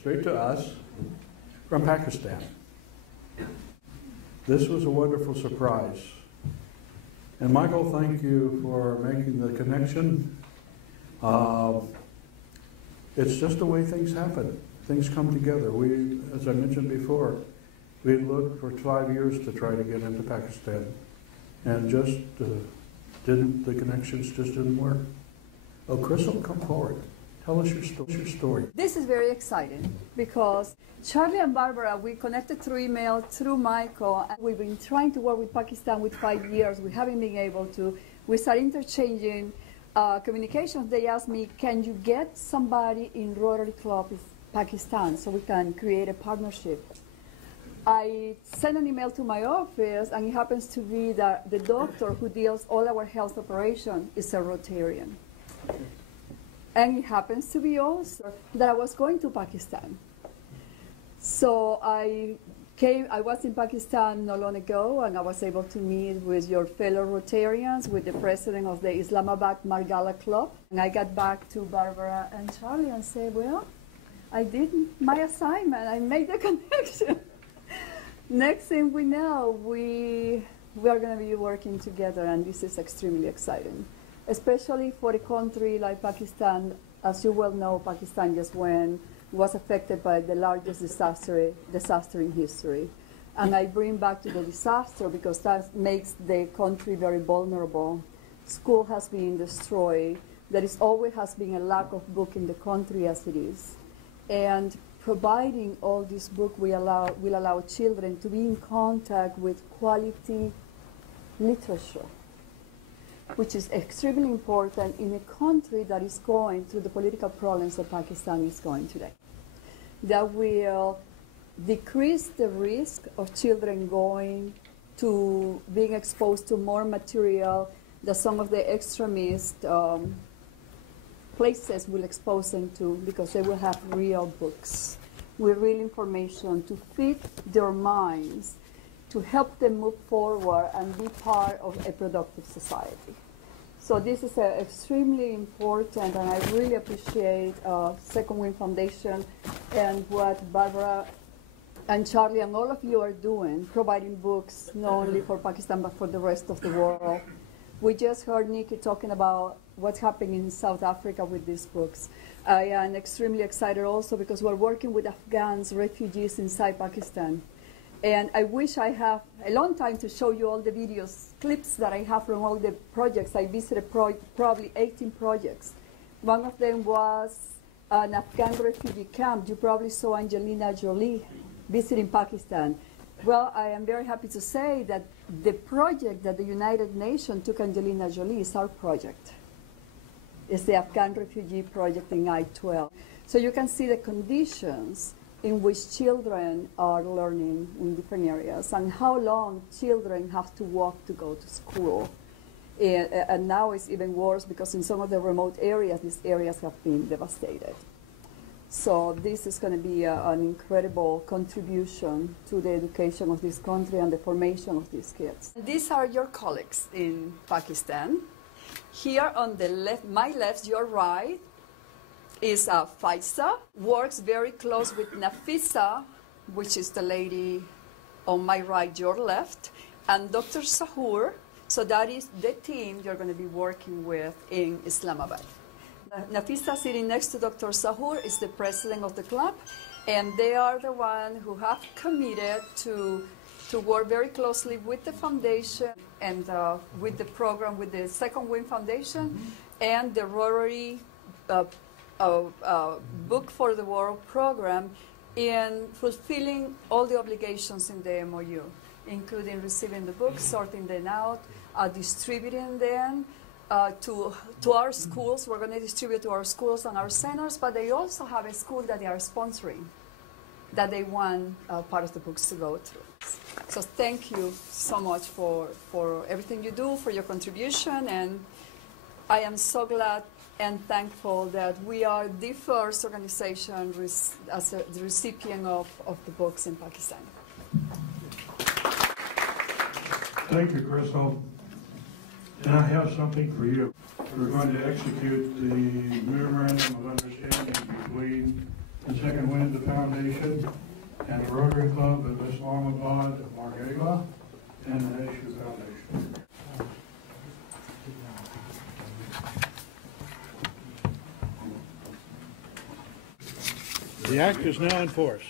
straight to us, from Pakistan. This was a wonderful surprise. And Michael, thank you for making the connection. It's just the way things happen. Things come together. We, as I mentioned before, we looked for 5 years to try to get into Pakistan, and just the connections just didn't work. Oh, Cristal, come forward. Tell us your story. This is very exciting because Charlie and Barbara, we connected through email, through Michael, and we've been trying to work with Pakistan with 5 years. We haven't been able to. We started interchanging communications. They asked me, can you get somebody in Rotary Club in Pakistan so we can create a partnership? I sent an email to my office, and it happens to be that the doctor who deals all our health operation is a Rotarian. And it happens to be also that I was going to Pakistan. So I was in Pakistan not long ago, and I was able to meet with your fellow Rotarians, with the president of the Islamabad Margala Club. And I got back to Barbara and Charlie and said, well, I did my assignment, I made the connection. Next thing we know, we are going to be working together, and this is extremely exciting, especially for a country like Pakistan. As you well know, Pakistan just was affected by the largest disaster in history. And I bring back to the disaster because that makes the country very vulnerable. School has been destroyed. There always has been a lack of book in the country as it is. And providing all this book will allow children to be in contact with quality literature, which is extremely important in a country that is going through the political problems that Pakistan is going today. That will decrease the risk of children going to being exposed to more material that some of the extremist places will expose them to, because they will have real books with real information to feed their minds, to help them move forward and be part of a productive society. So this is extremely important, and I really appreciate Second Wind Foundation and what Barbara and Charlie and all of you are doing, providing books not only for Pakistan but for the rest of the world. We just heard Nikki talking about what's happening in South Africa with these books. I am extremely excited also because we're working with Afghans, refugees inside Pakistan. And I wish I have a long time to show you all the videos, clips that I have from all the projects. I visited probably 18 projects. One of them was an Afghan refugee camp. You probably saw Angelina Jolie visiting Pakistan. Well, I am very happy to say that the project that the United Nations took Angelina Jolie is our project. It's the Afghan refugee project in I-12. So you can see the conditions in which children are learning in different areas and how long children have to walk to go to school. And now it's even worse because in some of the remote areas, these areas have been devastated. So this is going to be an incredible contribution to the education of this country and the formation of these kids. These are your colleagues in Pakistan. Here on the left, my left, your right, is Faisa, works very close with Nafisa, which is the lady on my right, your left, and Dr. Sahur. So that is the team you're going to be working with in Islamabad. Nafisa, sitting next to Dr. Sahur, is the president of the club, and they are the ones who have committed to work very closely with the foundation and with the program, with the Second Wind Foundation and the Rotary Book for the World program in fulfilling all the obligations in the MOU, including receiving the books, sorting them out, distributing them to our schools. We're going to distribute to our schools and our centers, but they also have a school that they are sponsoring, that they want part of the books to go through. So thank you so much for everything you do, for your contribution, and I am so glad and thankful that we are the first organization as the recipient of the books in Pakistan. Thank you, Cristal. And I have something for you. We're going to execute the Memorandum of Understanding between the Second Wind Foundation, and the Rotary Club of Islamabad, Margala, and the Hashoo Foundation. The act is now in force.